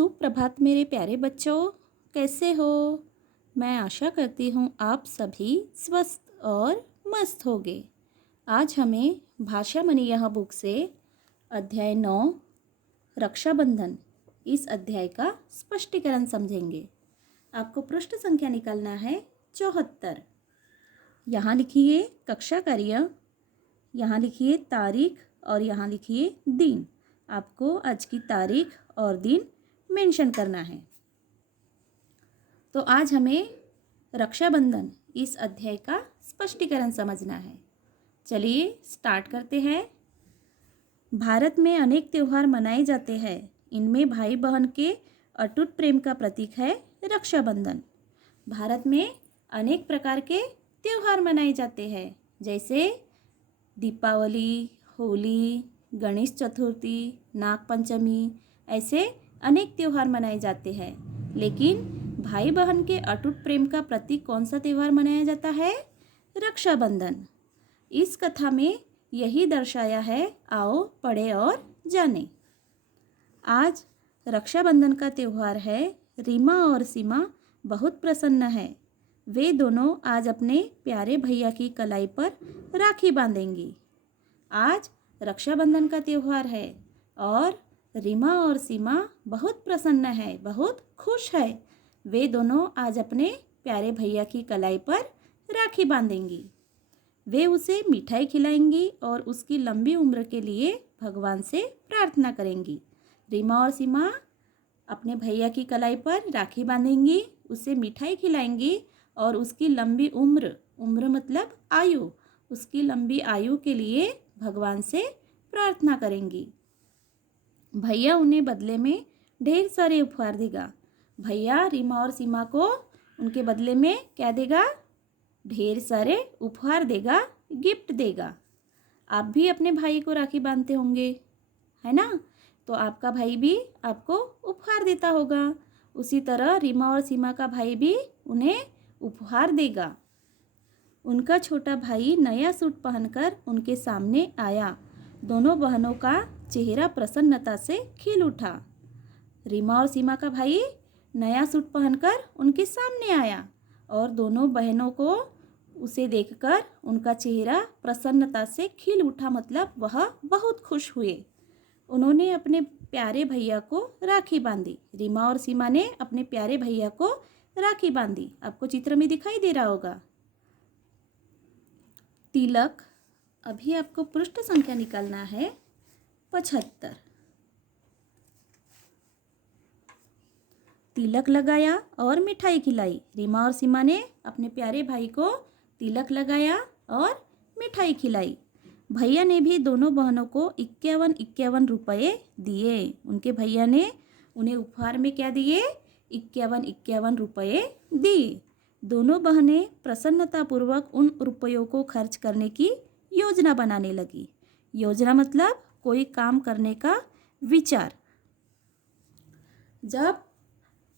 सुप्रभात मेरे प्यारे बच्चों, कैसे हो? मैं आशा करती हूँ आप सभी स्वस्थ और मस्त होंगे। आज हमें भाषा मनी यह बुक से अध्याय 9 रक्षाबंधन इस अध्याय का स्पष्टीकरण समझेंगे। आपको पृष्ठ संख्या निकालना है 74। यहाँ लिखिए कक्षा कार्य, यहाँ लिखिए तारीख और यहाँ लिखिए दिन। आपको आज की तारीख और दिन मेंशन करना है। तो आज हमें रक्षाबंधन इस अध्याय का स्पष्टीकरण समझना है। चलिए स्टार्ट करते हैं। भारत में अनेक त्यौहार मनाए जाते हैं। इनमें भाई बहन के अटूट प्रेम का प्रतीक है रक्षाबंधन। भारत में अनेक प्रकार के त्यौहार मनाए जाते हैं, जैसे दीपावली, होली, गणेश चतुर्थी, नाग पंचमी, ऐसे अनेक त्यौहार मनाए जाते हैं। लेकिन भाई बहन के अटूट प्रेम का प्रतीक कौन सा त्यौहार मनाया जाता है? रक्षाबंधन। इस कथा में यही दर्शाया है। आओ पढ़े और जाने। आज रक्षाबंधन का त्यौहार है। रीमा और सीमा बहुत प्रसन्न है। वे दोनों आज अपने प्यारे भैया की कलाई पर राखी बांधेंगी। आज रक्षाबंधन का त्यौहार है और रीमा और सीमा बहुत प्रसन्न है, बहुत खुश है। वे दोनों आज अपने प्यारे भैया की कलाई पर राखी बांधेंगी। वे उसे मिठाई खिलाएंगी और उसकी लंबी उम्र के लिए भगवान से प्रार्थना करेंगी। रीमा और सीमा अपने भैया की कलाई पर राखी बांधेंगी, उसे मिठाई खिलाएंगी और उसकी लंबी उम्र, उम्र मतलब आयु, उसकी लंबी आयु के लिए भगवान से प्रार्थना करेंगी। भैया उन्हें बदले में ढेर सारे उपहार देगा। भैया रीमा और सीमा को उनके बदले में क्या देगा? ढेर सारे उपहार देगा, गिफ्ट देगा। आप भी अपने भाई को राखी बांधते होंगे, है ना? तो आपका भाई भी आपको उपहार देता होगा। उसी तरह रीमा और सीमा का भाई भी उन्हें उपहार देगा। उनका छोटा भाई नया सूट पहनकर उनके सामने आया। दोनों बहनों का चेहरा प्रसन्नता से खिल उठा। रीमा और सीमा का भाई नया सूट पहनकर उनके सामने आया और दोनों बहनों को उसे देखकर उनका चेहरा प्रसन्नता से खिल उठा, मतलब वह बहुत खुश हुए। उन्होंने अपने प्यारे भैया को राखी बांधी। रीमा और सीमा ने अपने प्यारे भैया को राखी बांधी। आपको चित्र में दिखाई दे रहा होगा। तिलक। अभी आपको पृष्ठ संख्या निकालना है 75। तिलक लगाया और मिठाई खिलाई। रीमा और सीमा ने अपने प्यारे भाई को तिलक लगाया और मिठाई खिलाई। भैया ने भी दोनों बहनों को 51 रुपये दिए। उनके भैया ने उन्हें उपहार में क्या दिए? 51 रुपये दिए। दोनों बहनें प्रसन्नतापूर्वक उन रुपयों को खर्च करने की योजना बनाने लगी। योजना मतलब कोई काम करने का विचार। जब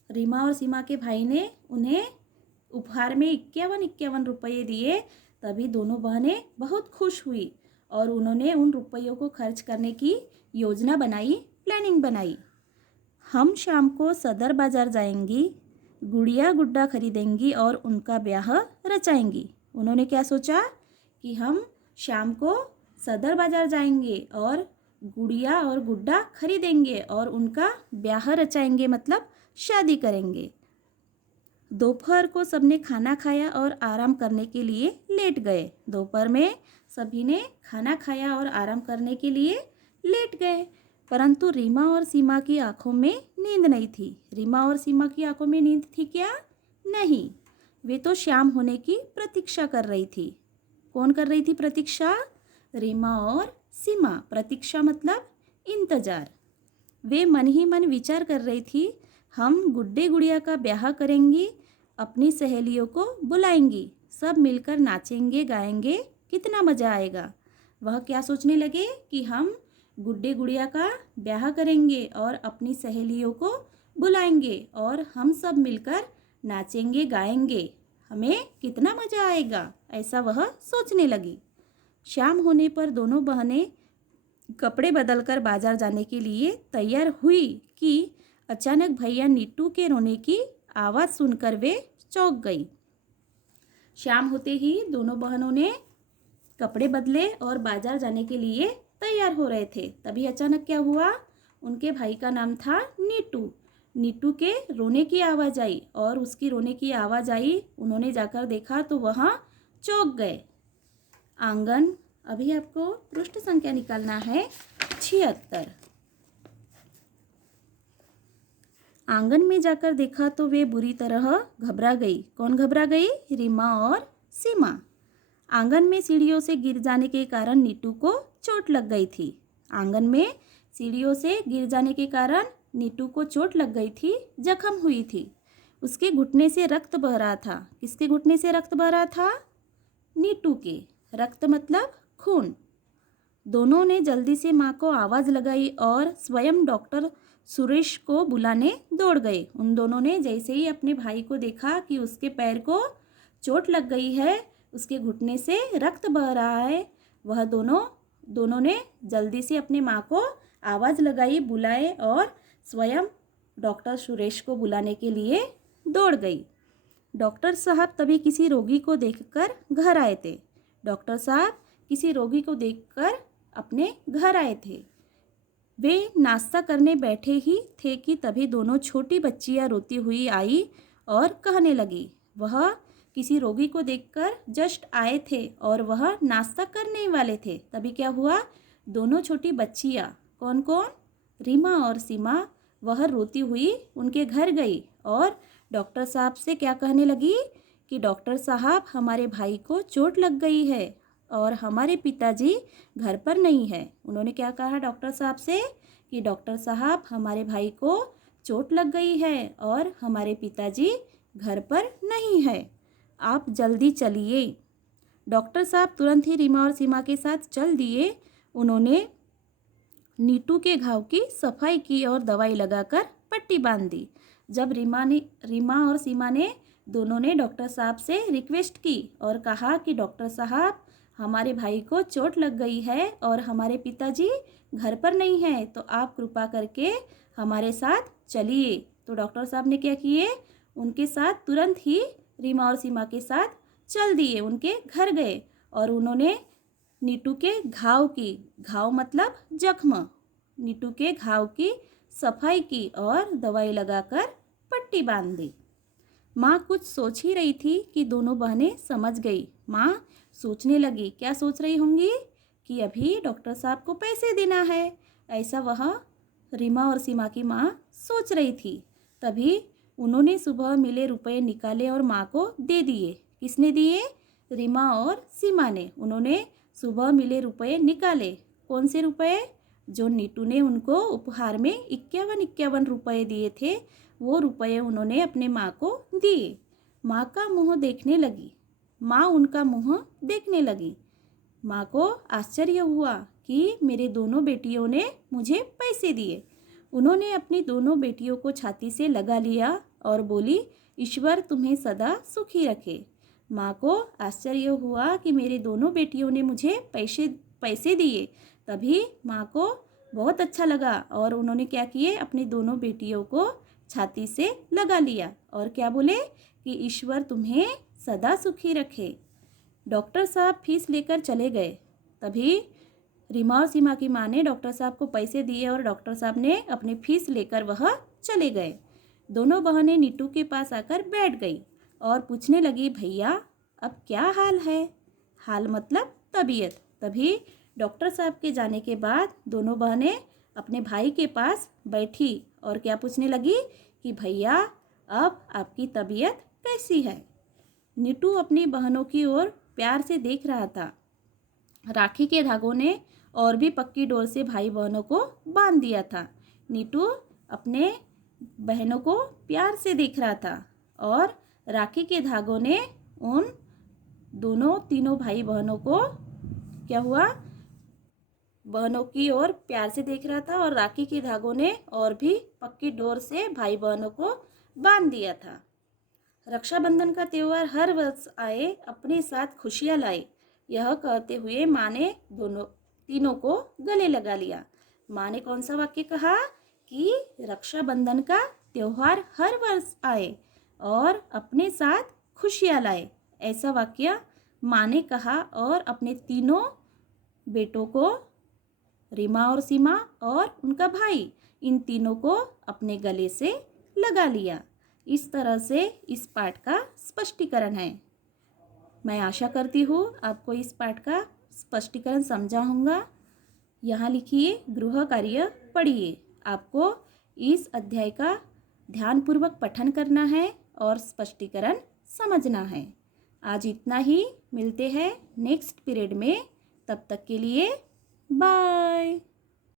रीमा और सीमा के भाई ने उन्हें उपहार में 51 रुपये दिए, तभी दोनों बहनें बहुत खुश हुई और उन्होंने उन रुपयों को खर्च करने की योजना बनाई, प्लानिंग बनाई। हम शाम को सदर बाजार जाएंगी, गुड़िया गुड्डा खरीदेंगी और उनका ब्याह रचाएंगी। उन्होंने क्या सोचा कि हम शाम को सदर बाजार जाएंगे और गुड़िया और गुड्डा खरीदेंगे और उनका ब्याह रचाएंगे, मतलब शादी करेंगे। दोपहर को सबने खाना खाया और आराम करने के लिए लेट गए। दोपहर में सभी ने खाना खाया और आराम करने के लिए लेट गए, परंतु रीमा और सीमा की आंखों में नींद नहीं थी। रीमा और सीमा की आंखों में नींद थी क्या? नहीं, वे तो शाम होने की प्रतीक्षा कर रही थी। कौन कर रही थी प्रतीक्षा? रीमा और सीमा। प्रतीक्षा मतलब इंतजार। वे मन ही मन विचार कर रही थी, हम गुड्डे गुड़िया का ब्याह करेंगी, अपनी सहेलियों को बुलाएंगी, सब मिलकर नाचेंगे गाएंगे, कितना मज़ा आएगा। वह क्या सोचने लगे कि हम गुड्डे गुड़िया का ब्याह करेंगे और अपनी सहेलियों को बुलाएंगे और हम सब मिलकर नाचेंगे गाएंगे, हमें कितना मज़ा आएगा, ऐसा वह सोचने लगी। शाम होने पर दोनों बहनें कपड़े बदलकर बाजार जाने के लिए तैयार हुई कि अचानक भैया नीटू के रोने की आवाज़ सुनकर वे चौंक गई। शाम होते ही दोनों बहनों ने कपड़े बदले और बाजार जाने के लिए तैयार हो रहे थे। तभी अचानक क्या हुआ, उनके भाई का नाम था नीटू। नीटू के रोने की आवाज़ आई और उसकी रोने की आवाज़ आई, उन्होंने जाकर देखा तो वहाँ चौंक गए। आंगन, अभी आपको पृष्ठ संख्या निकालना है 76। आंगन में जाकर देखा तो वे बुरी तरह घबरा गई। कौन घबरा गई? रीमा और सीमा। आंगन में सीढ़ियों से गिर जाने के कारण नीटू को चोट लग गई थी। आंगन में सीढ़ियों से गिर जाने के कारण नीटू को चोट लग गई थी, जख्म हुई थी। उसके घुटने से रक्त बह रहा था। किसके घुटने से रक्त बह रहा था? नीटू के। रक्त मतलब खून। दोनों ने जल्दी से माँ को आवाज़ लगाई और स्वयं डॉक्टर सुरेश को बुलाने दौड़ गए। उन दोनों ने जैसे ही अपने भाई को देखा कि उसके पैर को चोट लग गई है, उसके घुटने से रक्त बह रहा है, वह दोनों ने जल्दी से अपनी माँ को आवाज़ लगाई, बुलाए और स्वयं डॉक्टर सुरेश को बुलाने के लिए दौड़ गई। डॉक्टर साहब तभी किसी रोगी को देखकर घर आए थे। डॉक्टर साहब किसी रोगी को देखकर अपने घर आए थे। वे नाश्ता करने बैठे ही थे कि तभी दोनों छोटी बच्चियां रोती हुई आई और कहने लगी। वह किसी रोगी को देखकर जस्ट आए थे और वह नाश्ता करने ही वाले थे। तभी क्या हुआ, दोनों छोटी बच्चियां, कौन कौन? रीमा और सीमा, वह रोती हुई उनके घर गई और डॉक्टर साहब से क्या कहने लगी कि डॉक्टर साहब, हमारे भाई को चोट लग गई है और हमारे पिताजी घर पर नहीं है। उन्होंने क्या कहा डॉक्टर साहब से कि डॉक्टर साहब, हमारे भाई को चोट लग गई है और हमारे पिताजी घर पर नहीं है, आप जल्दी चलिए। डॉक्टर साहब तुरंत ही रीमा और सीमा के साथ चल दिए। उन्होंने नीटू के घाव की सफाई की और दवाई लगाकर पट्टी बांध दी। जब रीमा और सीमा ने दोनों ने डॉक्टर साहब से रिक्वेस्ट की और कहा कि डॉक्टर साहब, हमारे भाई को चोट लग गई है और हमारे पिताजी घर पर नहीं है, तो आप कृपा करके हमारे साथ चलिए। तो डॉक्टर साहब ने क्या किए, उनके साथ तुरंत ही रीमा और सीमा के साथ चल दिए, उनके घर गए और उन्होंने नीटू के घाव मतलब जख्म, नीटू के घाव की सफाई की और दवाई लगाकर पट्टी बांध दी। माँ कुछ सोच ही रही थी कि दोनों बहनें समझ गई। माँ सोचने लगी, क्या सोच रही होंगी कि अभी डॉक्टर साहब को पैसे देना है, ऐसा वह रीमा और सीमा की माँ सोच रही थी। तभी उन्होंने सुबह मिले रुपए निकाले और माँ को दे दिए। किसने दिए? रीमा और सीमा ने। उन्होंने सुबह मिले रुपए निकाले। कौन से रुपए? जो नीटू ने उनको उपहार में 51 रुपए दिए थे, वो रुपए उन्होंने अपने माँ को दिए। माँ का मुँह देखने लगी। माँ उनका मुँह देखने लगी। माँ को आश्चर्य हुआ कि मेरे दोनों बेटियों ने मुझे पैसे दिए। उन्होंने अपनी दोनों बेटियों को छाती से लगा लिया और बोली, ईश्वर तुम्हें सदा सुखी रखे। माँ को आश्चर्य हुआ कि मेरे दोनों बेटियों ने मुझे पैसे दिए। तभी माँ को बहुत अच्छा लगा और उन्होंने क्या किए, अपनी दोनों बेटियों को छाती से लगा लिया और क्या बोले कि ईश्वर तुम्हें सदा सुखी रखे। डॉक्टर साहब फीस लेकर चले गए। तभी रीमा और सीमा की माँ ने डॉक्टर साहब को पैसे दिए और डॉक्टर साहब ने अपनी फीस लेकर वह चले गए। दोनों बहनें नीटू के पास आकर बैठ गई और पूछने लगी, भैया अब क्या हाल है? हाल मतलब तबीयत। तभी डॉक्टर साहब के जाने के बाद दोनों बहनें अपने भाई के पास बैठी और क्या पूछने लगी कि भैया अब आपकी तबीयत कैसी है? नीटू अपनी बहनों की ओर प्यार से देख रहा था। राखी के धागों ने और भी पक्की डोर से भाई बहनों को बांध दिया था। नीटू अपने बहनों को प्यार से देख रहा था और राखी के धागों ने उन तीनों भाई बहनों को क्या हुआ, बहनों की ओर प्यार से देख रहा था और राखी के धागों ने और भी पक्की डोर से भाई बहनों को बांध दिया था। रक्षाबंधन का त्यौहार हर वर्ष आए अपने साथ खुशियाँ लाए, यह कहते हुए माँ ने तीनों को गले लगा लिया। माँ ने कौन सा वाक्य कहा कि रक्षाबंधन का त्योहार हर वर्ष आए और अपने साथ खुशियाँ लाए। ऐसा वाक्य माँ ने कहा और अपने तीनों बेटों को, रीमा और सीमा और उनका भाई, इन तीनों को अपने गले से लगा लिया। इस तरह से इस पाठ का स्पष्टीकरण है। मैं आशा करती हूँ आपको इस पाठ का स्पष्टीकरण समझा होगा। यहाँ लिखिए, गृह कार्य पढ़िए। आपको इस अध्याय का ध्यानपूर्वक पठन करना है और स्पष्टीकरण समझना है। आज इतना ही, मिलते हैं नेक्स्ट पीरियड में। तब तक के लिए बाय।